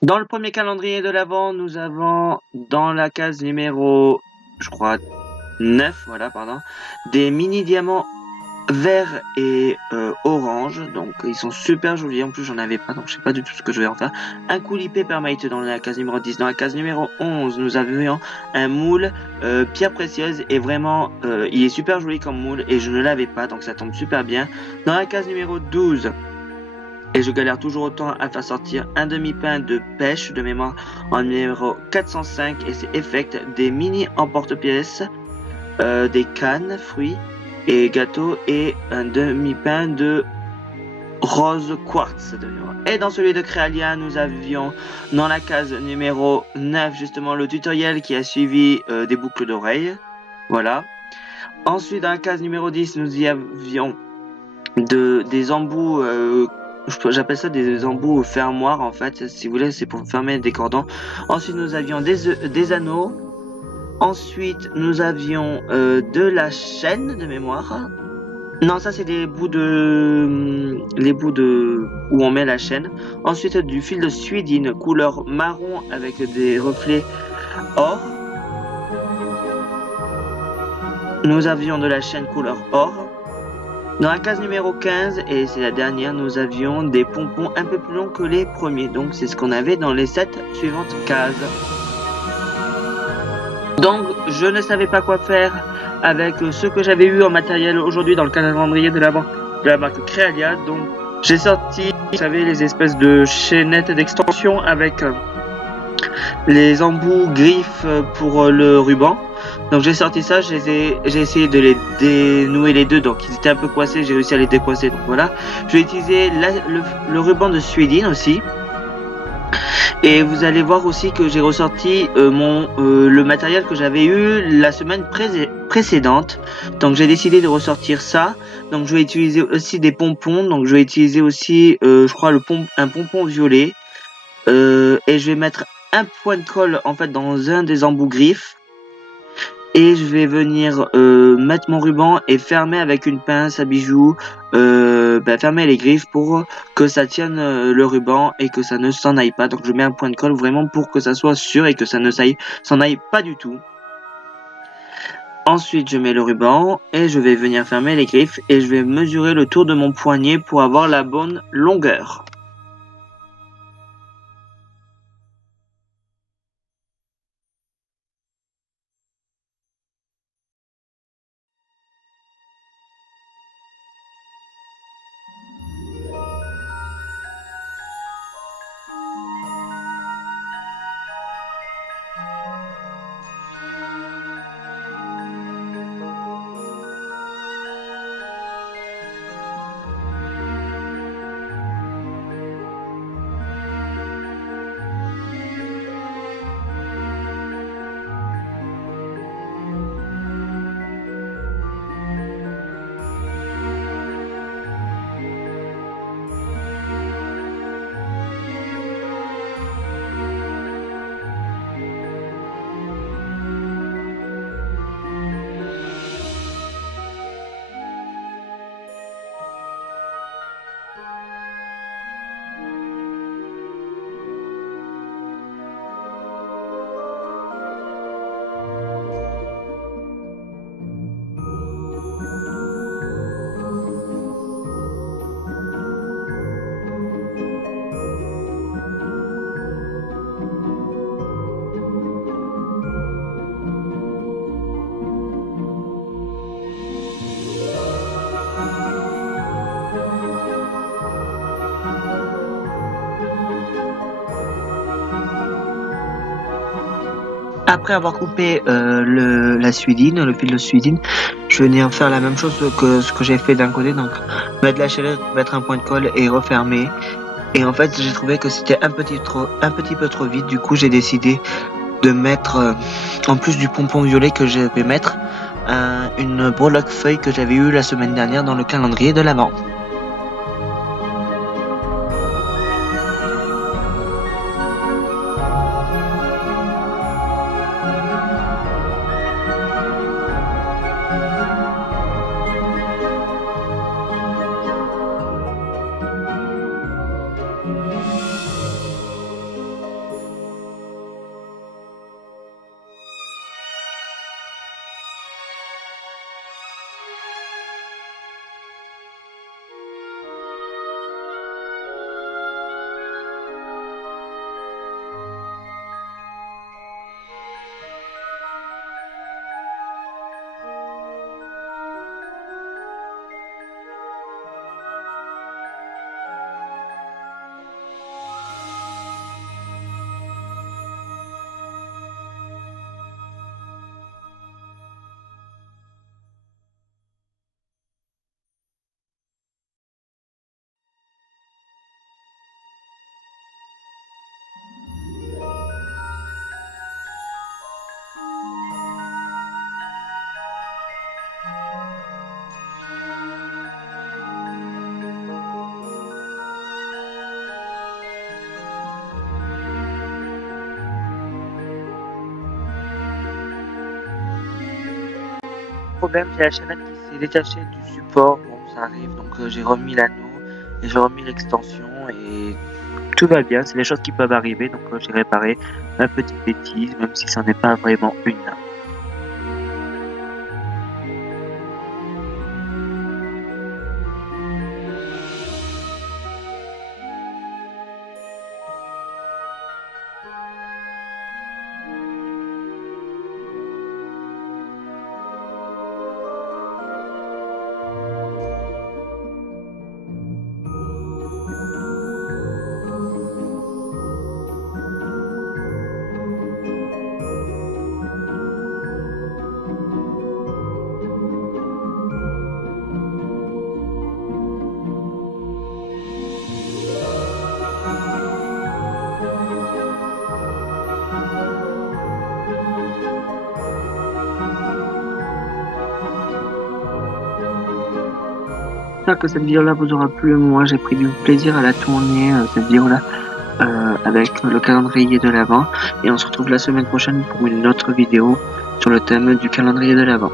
Dans le premier calendrier de l'Avent, nous avons dans la case numéro, je crois, 9, voilà, pardon, des mini diamants verts et orange. Donc ils sont super jolis. En plus, j'en avais pas, donc je sais pas du tout ce que je vais en faire. Un coulis Peppermint dans la case numéro 10. Dans la case numéro 11, nous avions un moule pierre précieuse et vraiment, il est super joli comme moule et je ne l'avais pas, donc ça tombe super bien. Dans la case numéro 12, et je galère toujours autant à faire sortir un demi-pain de pêche de mémoire en numéro 405 et c'est Effect, des mini emporte-pièces, des cannes, fruits et gâteaux et un demi-pain de rose quartz de mémoire. Et dans celui de Créalia, nous avions dans la case numéro 9 justement le tutoriel qui a suivi des boucles d'oreilles. Voilà. Ensuite dans la case numéro 10, nous y avions des embouts j'appelle ça des embouts fermoirs en fait, si vous voulez, c'est pour fermer des cordons. Ensuite, nous avions des anneaux. Ensuite, nous avions de la chaîne de mémoire. Non, ça c'est les bouts de où on met la chaîne. Ensuite, du fil de suidine couleur marron avec des reflets or. Nous avions de la chaîne couleur or. Dans la case numéro 15, et c'est la dernière, nous avions des pompons un peu plus longs que les premiers. Donc c'est ce qu'on avait dans les 7 suivantes cases. Donc je ne savais pas quoi faire avec ce que j'avais eu en matériel aujourd'hui dans le calendrier de la marque Créalia. Donc j'ai sorti, vous savez, les espèces de chaînettes d'extension avec les embouts griffes pour le ruban. Donc j'ai sorti ça, j'ai essayé de les dénouer les deux, donc ils étaient un peu coincés, j'ai réussi à les décoincer, donc voilà. Je vais utiliser le ruban de suédine aussi. Et vous allez voir aussi que j'ai ressorti le matériel que j'avais eu la semaine précédente. Donc j'ai décidé de ressortir ça. Donc je vais utiliser aussi des pompons, donc je vais utiliser aussi, je crois, un pompon violet. Et je vais mettre un point de colle en fait dans un des embouts griffes. Et je vais venir mettre mon ruban et fermer avec une pince à bijoux, fermer les griffes pour que ça tienne le ruban et que ça ne s'en aille pas. Donc je mets un point de colle vraiment pour que ça soit sûr et que ça ne s'en aille pas du tout. Ensuite je mets le ruban et je vais venir fermer les griffes et je vais mesurer le tour de mon poignet pour avoir la bonne longueur. Après avoir coupé la suidine, le fil de suidine, je vais venir faire la même chose que ce que j'ai fait d'un côté, donc mettre la chaînette, mettre un point de colle et refermer. Et en fait, j'ai trouvé que c'était un petit peu trop vite, du coup j'ai décidé de mettre, en plus du pompon violet que je vais mettre, une breloque feuille que j'avais eue la semaine dernière dans le calendrier de l'Avent. problème, j'ai la chaînette qui s'est détachée du support. Bon, ça arrive, donc j'ai remis l'anneau et j'ai remis l'extension et tout va bien. C'est des choses qui peuvent arriver, donc j'ai réparé ma petite bêtise, même si ça n'est pas vraiment une. J'espère que cette vidéo-là vous aura plu. Moi, j'ai pris du plaisir à la tourner, cette vidéo-là, avec le calendrier de l'Avent. Et on se retrouve la semaine prochaine pour une autre vidéo sur le thème du calendrier de l'Avent.